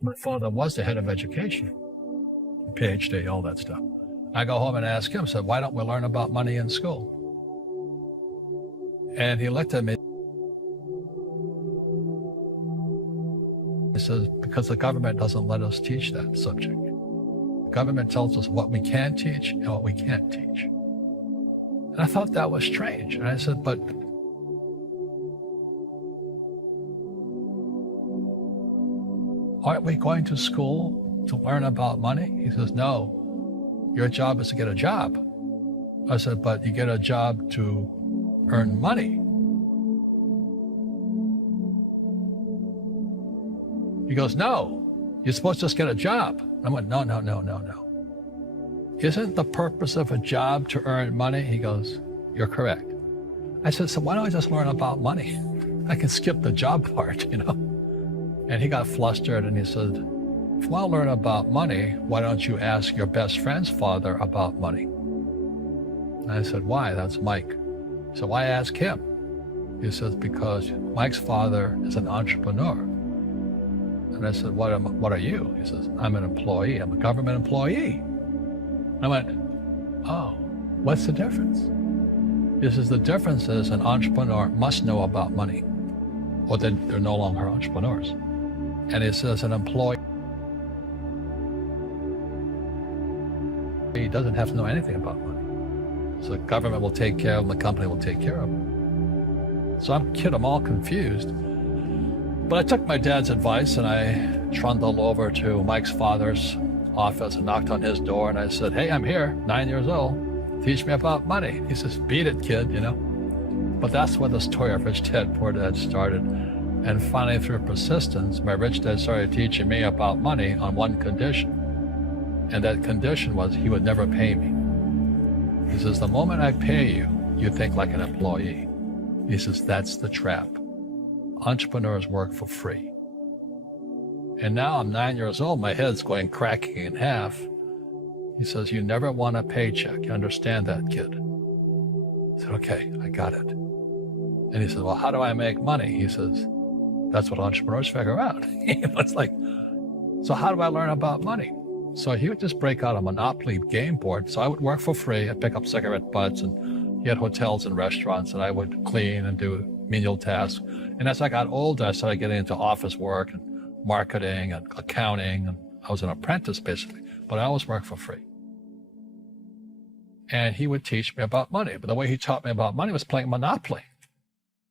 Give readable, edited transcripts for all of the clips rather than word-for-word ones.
My father was the head of education, PhD, all that stuff. I go home and ask him, said, why don't we learn about money in school? And he looked at me. He says, because the government doesn't let us teach that subject. The government tells us what we can teach and what we can't teach. And I thought that was strange. And I said, but aren't we going to school to learn about money? He says, no, your job is to get a job. I said, but you get a job to earn money. He goes, no, you're supposed to just get a job. I went, no. Isn't the purpose of a job to earn money? He goes, you're correct. I said, so why don't I just learn about money? I can skip the job part, And he got flustered and he said, if you want to learn about money, why don't you ask your best friend's father about money? And I said, why? That's Mike. So why ask him? He says, because Mike's father is an entrepreneur. And I said, what are you? He says, I'm an employee. I'm a government employee. I went, oh, what's the difference? He says, the difference is an entrepreneur must know about money, or then they're no longer entrepreneurs. And he says an employee doesn't have to know anything about money. So the government will take care of him, the company will take care of him. So I'm all confused. But I took my dad's advice and I trundled over to Mike's father's office and knocked on his door and I said, hey, I'm here, 9 years old. Teach me about money. He says, beat it, kid, But that's where the story of Rich Dad, Poor Dad started. And finally, through persistence, my rich dad started teaching me about money on one condition. And that condition was he would never pay me. He says, the moment I pay you, you think like an employee. He says, that's the trap. Entrepreneurs work for free. And now I'm 9 years old, my head's going cracking in half. He says, you never want a paycheck. You understand that, kid? I said, okay, I got it. And he said, well, how do I make money? He says, that's what entrepreneurs figure out. It's like, so how do I learn about money? So he would just break out a Monopoly game board. So I would work for free. I'd pick up cigarette butts, and he had hotels and restaurants, and I would clean and do menial tasks. And as I got older, I started getting into office work and marketing and accounting. And I was an apprentice, basically, but I always worked for free. And he would teach me about money. But the way he taught me about money was playing Monopoly.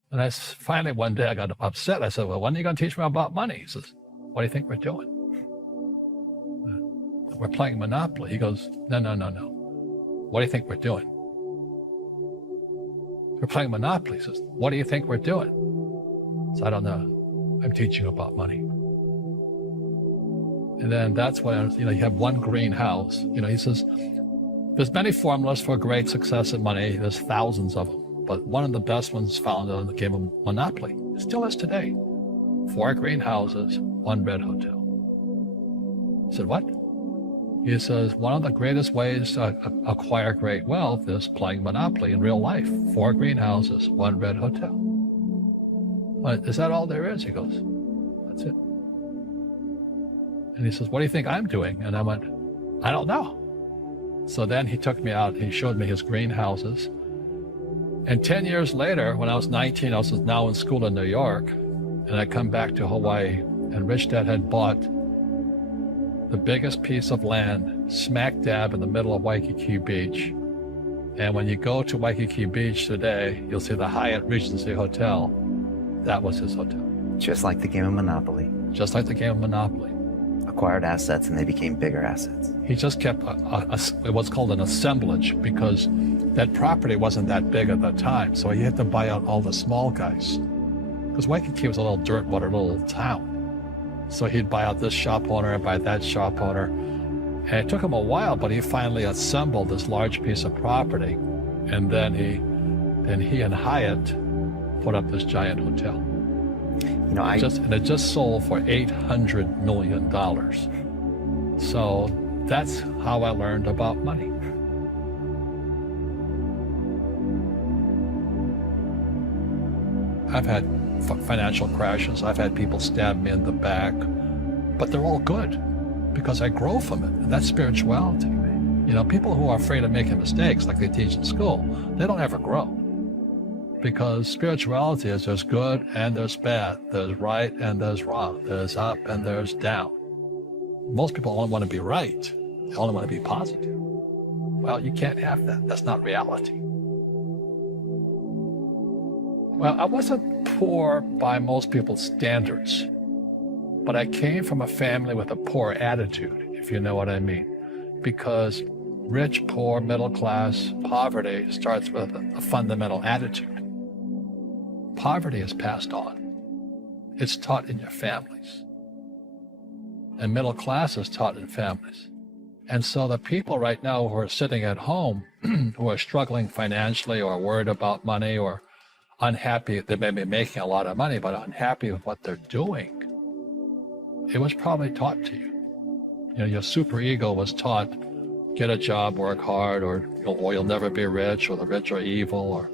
And finally, one day I got upset. I said, well, when are you going to teach me about money? He says, what do you think we're doing? We're playing Monopoly. He goes, no. What do you think we're doing? We're playing Monopoly. He says, what do you think we're doing? So I don't know. I'm teaching you about money. And then that's when, you have one greenhouse. He says, there's many formulas for great success in money. There's thousands of them. But one of the best ones found in the game of Monopoly. It still is today. 4 greenhouses, 1 red hotel. I said, what? He says, one of the greatest ways to acquire great wealth is playing Monopoly in real life. 4 greenhouses, 1 red hotel. Well, is that all there is? He goes, that's it. And he says, what do you think I'm doing? And I went, I don't know. So then he took me out, he showed me his greenhouses. And 10 years later, when I was 19, I was now in school in New York, and I come back to Hawaii, and Rich Dad had bought the biggest piece of land smack dab in the middle of Waikiki Beach. And when you go to Waikiki Beach today, you'll see the Hyatt Regency Hotel. That was his hotel. Just like the game of Monopoly. Just like the game of Monopoly. Acquired assets and they became bigger assets. He just kept what's called an assemblage, because that property wasn't that big at the time. So he had to buy out all the small guys. Because Waikiki was a little dirt water, little town. So he'd buy out this shop owner and buy that shop owner. And it took him a while, but he finally assembled this large piece of property. And then he and Hyatt put up this giant hotel. And it just sold for $800 million. So that's how I learned about money. I've had financial crashes. I've had people stab me in the back. but they're all good because I grow from it. And that's spirituality. You know, people who are afraid of making mistakes like they teach in school, they don't ever grow. Because spirituality is there's good and there's bad, there's right and there's wrong, there's up and there's down. Most people only want to be right. They only want to be positive. Well, you can't have that. That's not reality. Well, I wasn't poor by most people's standards, but I came from a family with a poor attitude, if you know what I mean. Because rich, poor, middle class, poverty starts with a fundamental attitude. Poverty is passed on. It's taught in your families. And middle class is taught in families. And so the people right now who are sitting at home, who are struggling financially or worried about money or unhappy, they may be making a lot of money, but unhappy with what they're doing, it was probably taught to you. You know, your superego was taught, get a job, work hard, or you'll never be rich, or the rich are evil, or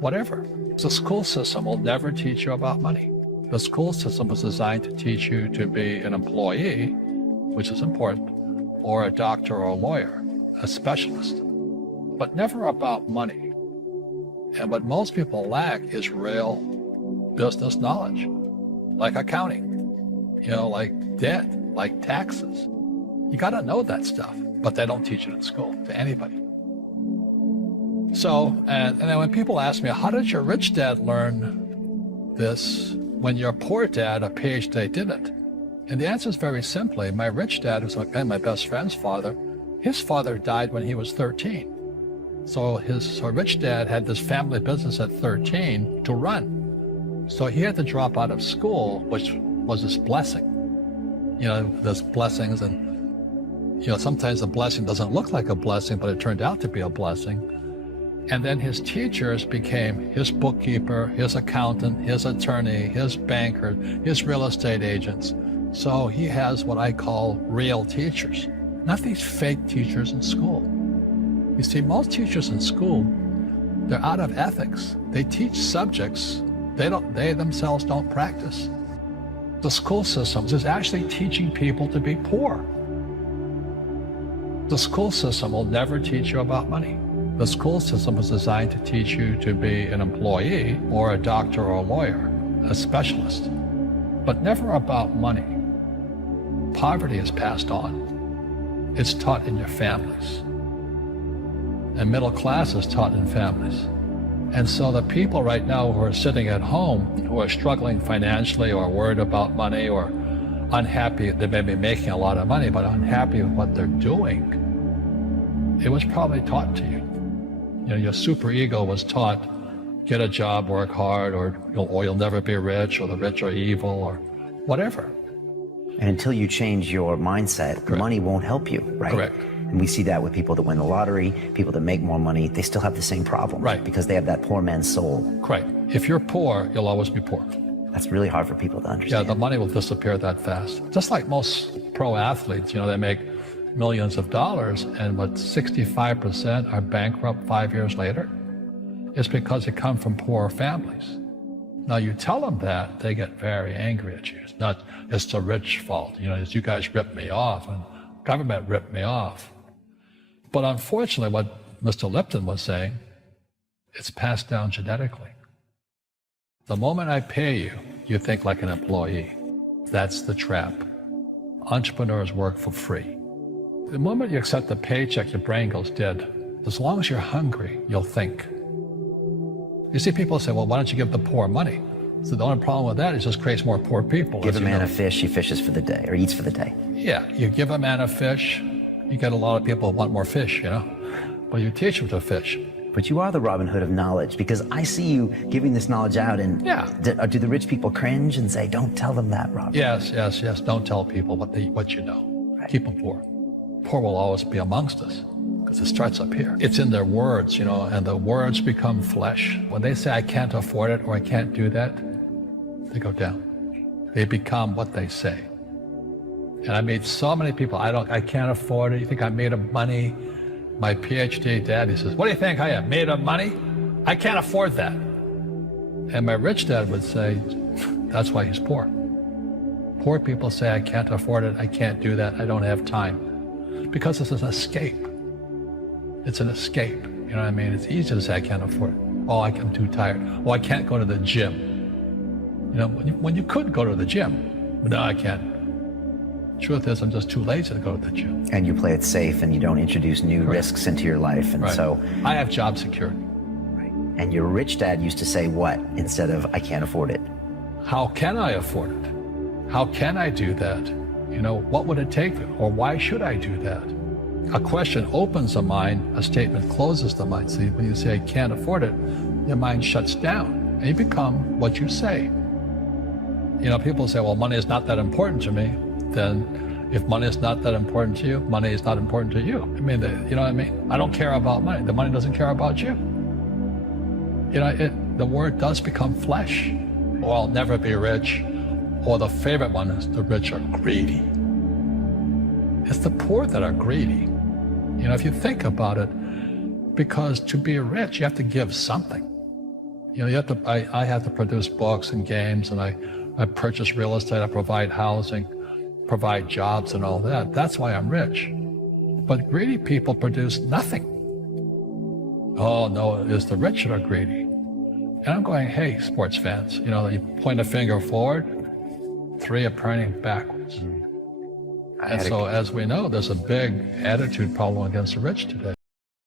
whatever. The school system will never teach you about money. The school system was designed to teach you to be an employee, which is important, or a doctor or a lawyer, a specialist, but never about money. And what most people lack is real business knowledge, like accounting, you know, like debt, like taxes. You got to know that stuff, but they don't teach it in school to anybody. So, and then when people ask me, how did your rich dad learn this when your poor dad, a PhD, didn't? And the answer is very simply, my rich dad, who's my best friend's father, his father died when he was 13. So his rich dad had this family business at 13 to run. So he had to drop out of school, which was his blessing. You know, there's blessings, and, you know, sometimes a blessing doesn't look like a blessing, but it turned out to be a blessing. And then his teachers became his bookkeeper, his accountant, his attorney, his banker, his real estate agents. So he has what I call real teachers, not these fake teachers in school. You see, most teachers in school, they're out of ethics. They teach subjects they themselves don't practice. The school system is actually teaching people to be poor. The school system will never teach you about money. The school system is designed to teach you to be an employee or a doctor or a lawyer, a specialist, but never about money. Poverty is passed on. It's taught in your families. And middle class is taught in families. And so the people right now who are sitting at home, who are struggling financially or worried about money or unhappy, they may be making a lot of money, but unhappy with what they're doing, it was probably taught to you. You know, your superego was taught, get a job, work hard, or you'll never be rich, or the rich are evil, or whatever. And until you change your mindset, Correct. Money won't help you, right? Correct. And we see that with people that win the lottery, people that make more money, they still have the same problem. Right. Because they have that poor man's soul. Right. If you're poor, you'll always be poor. That's really hard for people to Yeah, understand. the money will disappear that fast. Just like most pro athletes, you know, they make millions of dollars, and what 65% are bankrupt 5 years later. It's because they come from poor families. Now you tell them that, they get very angry at you. It's not, it's the rich fault. You know, it's you guys ripped me off and government ripped me off. But unfortunately, what Mr. Lipton was saying, it's passed down genetically. The moment I pay you, you think like an employee. That's the trap. Entrepreneurs work for free. The moment you accept the paycheck, your brain goes dead. As long as you're hungry, you'll think. You see, people say, well, why don't you give the poor money? So the only problem with that is it just creates more poor people. Give a man a fish, he fishes for the day, or eats for the day. Yeah, you give a man a fish, you get a lot of people who want more fish, you know? But you teach them to fish. But you are the Robin Hood of knowledge, because I see you giving this knowledge out, and Yeah. do the rich people cringe and say, don't tell them that, Robin? Yes. Don't tell people what you know. Right. Keep them poor. Poor will always be amongst us, because it starts up here. It's in their words, you know, and the words become flesh. When they say, I can't afford it, or I can't do that, they go down. They become what they say. And I meet so many people, I can't afford it. You think I'm made of money? My PhD dad, he says, what do you think I am, made of money? I can't afford that. And my rich dad would say, that's why he's poor. Poor people say, I can't afford it, I can't do that, I don't have time. Because it's an escape. It's an escape, you know what I mean? It's easy to say, I can't afford it. Oh, I'm too tired. Oh, I can't go to the gym. You know, when you could go to the gym, but no, I can't. Truth is, I'm just too lazy to go to the gym. And you play it safe and you don't introduce new risks into your life. And so I have job security. Right. And your rich dad used to say what instead of, I can't afford it? How can I afford it? How can I do that? You know, what would it take? Or why should I do that? A question opens the mind, a statement closes the mind. See, when you say, I can't afford it, your mind shuts down and you become what you say. You know, people say, well, money is not that important to me. Then if money is not that important to you, money is not important to you. I mean, you know what I mean? I don't care about money. The money doesn't care about you. You know, the word does become flesh. Or I'll never be rich. Or the favorite one is the rich are greedy. It's the poor that are greedy. You know, if you think about it, because to be rich, you have to give something. You know, you have to, I have to produce books and games, and I purchase real estate, I provide housing, provide jobs and all that. That's why I'm rich. But greedy people produce nothing. Oh no, it's the rich that are greedy. And I'm going, hey, sports fans, you know, you point a finger forward, 3 are pointing backwards. And so as we know, there's a big attitude problem against the rich today.